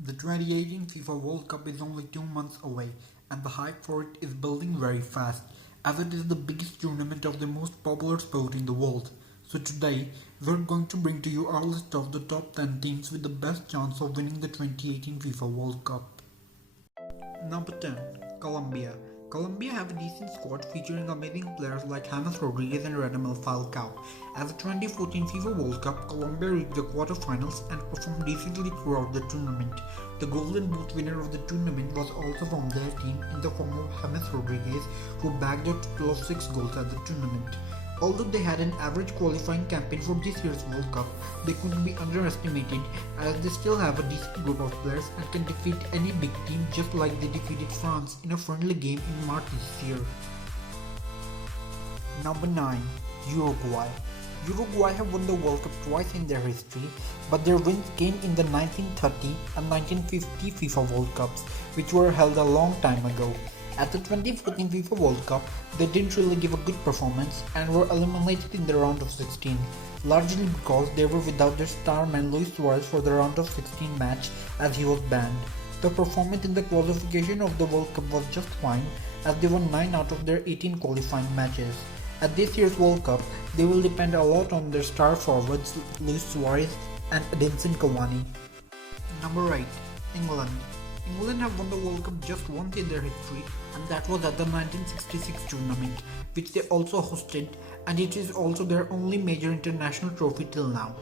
The 2018 FIFA World Cup is only 2 months away, and the hype for it is building very fast, as it is the biggest tournament of the most popular sport in the world. So today, we're going to bring to you our list of the top 10 teams with the best chance of winning the 2018 FIFA World Cup. Number 10. Colombia. Colombia have a decent squad featuring amazing players like James Rodriguez and Radamel Falcao. At the 2014 FIFA World Cup, Colombia reached the quarterfinals and performed decently throughout the tournament. The Golden Boot winner of the tournament was also from their team in the form of James Rodriguez, who bagged a total of 6 goals at the tournament. Although they had an average qualifying campaign for this year's World Cup, they couldn't be underestimated as they still have a decent group of players and can defeat any big team just like they defeated France in a friendly game in March this year. Number 9. Uruguay. Uruguay have won the World Cup twice in their history, but their wins came in the 1930 and 1950 FIFA World Cups, which were held a long time ago. At the 2014 FIFA World Cup, they didn't really give a good performance and were eliminated in the round of 16, largely because they were without their star man Luis Suarez for the round of 16 match as he was banned. The performance in the qualification of the World Cup was just fine as they won 9 out of their 18 qualifying matches. At this year's World Cup, they will depend a lot on their star forwards Luis Suarez and Edinson Cavani. Number 8. England. England have won the World Cup just once in their history, and that was at the 1966 tournament, which they also hosted, and it is also their only major international trophy till now.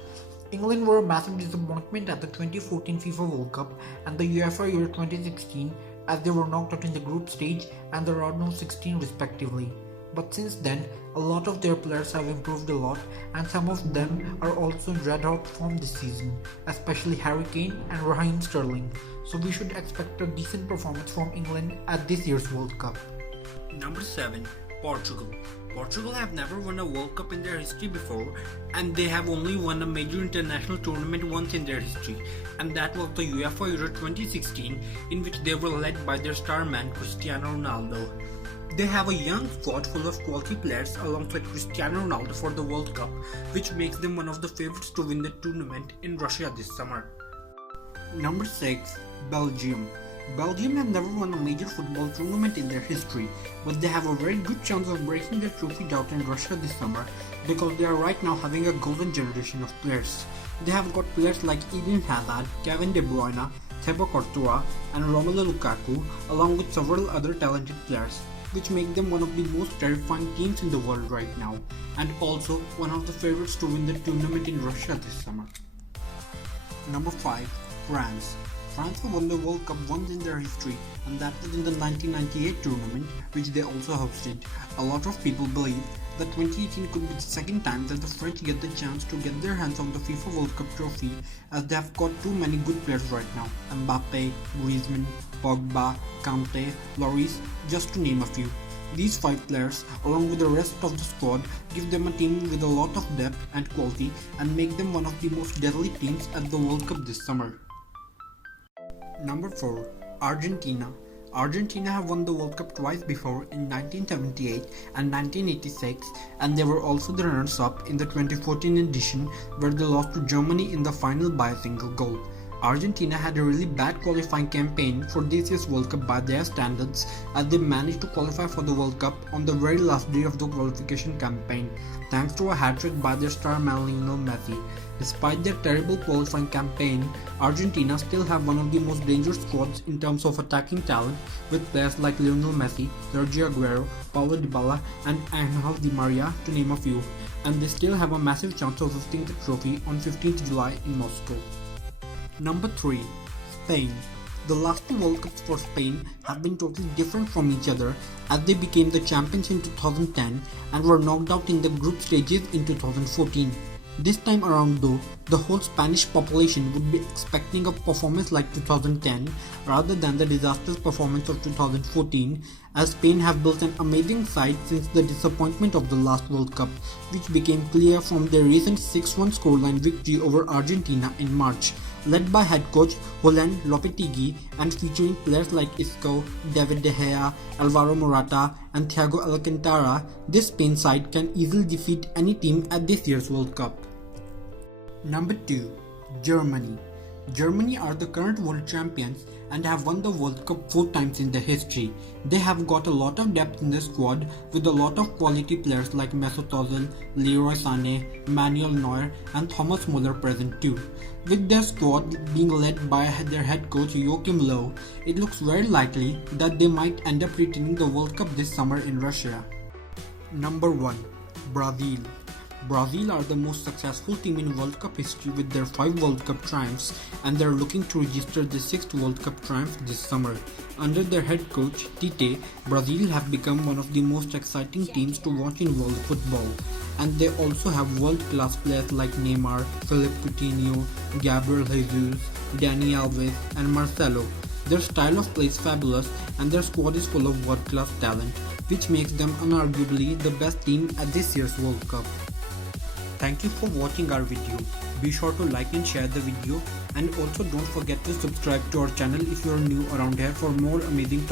England were a massive disappointment at the 2014 FIFA World Cup and the UEFA Euro 2016 as they were knocked out in the group stage and the round of 16 respectively. But since then, a lot of their players have improved a lot and some of them are also in red hot form this season, especially Harry Kane and Raheem Sterling, so we should expect a decent performance from England at this year's World Cup. Number 7. Portugal. Portugal have never won a World Cup in their history before, and they have only won a major international tournament once in their history, and that was the UEFA Euro 2016, in which they were led by their star man Cristiano Ronaldo. They have a young squad full of quality players alongside Cristiano Ronaldo for the World Cup, which makes them one of the favorites to win the tournament in Russia this summer. Number 6. Belgium. Belgium have never won a major football tournament in their history, but they have a very good chance of breaking their trophy drought in Russia this summer because they are right now having a golden generation of players. They have got players like Eden Hazard, Kevin De Bruyne, Thibaut Courtois, and Romelu Lukaku, along with several other talented players, which make them one of the most terrifying teams in the world right now, and also one of the favorites to win the tournament in Russia this summer. Number 5. France. France have won the World Cup once in their history, and that was in the 1998 tournament, which they also hosted. A lot of people believe that 2018 could be the second time that the French get the chance to get their hands on the FIFA World Cup trophy, as they have got too many good players right now: Mbappe, Griezmann, Pogba, Kanté, Lloris, just to name a few. These 5 players, along with the rest of the squad, give them a team with a lot of depth and quality and make them one of the most deadly teams at the World Cup this summer. Number 4. Argentina. Argentina have won the World Cup twice before in 1978 and 1986, and they were also the runners-up in the 2014 edition where they lost to Germany in the final by a single goal. Argentina had a really bad qualifying campaign for this year's World Cup by their standards, as they managed to qualify for the World Cup on the very last day of the qualification campaign, thanks to a hat-trick by their star man Lionel Messi. Despite their terrible qualifying campaign, Argentina still have one of the most dangerous squads in terms of attacking talent, with players like Lionel Messi, Sergio Aguero, Paulo Dybala, and Angel Di Maria, to name a few, and they still have a massive chance of lifting the trophy on 15th July in Moscow. Number 3. Spain. The last 2 World Cups for Spain have been totally different from each other, as they became the champions in 2010 and were knocked out in the group stages in 2014. This time around though, the whole Spanish population would be expecting a performance like 2010 rather than the disastrous performance of 2014, as Spain have built an amazing side since the disappointment of the last World Cup, which became clear from their recent 6-1 scoreline victory over Argentina in March, led by head coach Julen Lopetegui and featuring players like Isco, David De Gea, Alvaro Morata, and Thiago Alcantara. This Spain side can easily defeat any team at this year's World Cup. Number 2. Germany. Germany are the current world champions and have won the World Cup 4 times in their history. They have got a lot of depth in their squad with a lot of quality players like Mesut Ozil, Leroy Sané, Manuel Neuer and Thomas Muller present too. With their squad being led by their head coach Joachim Löw, it looks very likely that they might end up retaining the World Cup this summer in Russia. Number 1. Brazil. Brazil are the most successful team in World Cup history with their 5 World Cup triumphs, and they are looking to register their 6th World Cup triumph this summer. Under their head coach Tite, Brazil have become one of the most exciting teams to watch in world football, and they also have world-class players like Neymar, Philippe Coutinho, Gabriel Jesus, Dani Alves and Marcelo. Their style of play is fabulous and their squad is full of world-class talent, which makes them unarguably the best team at this year's World Cup. Thank you for watching our video. Be sure to like and share the video, and also don't forget to subscribe to our channel if you are new around here for more amazing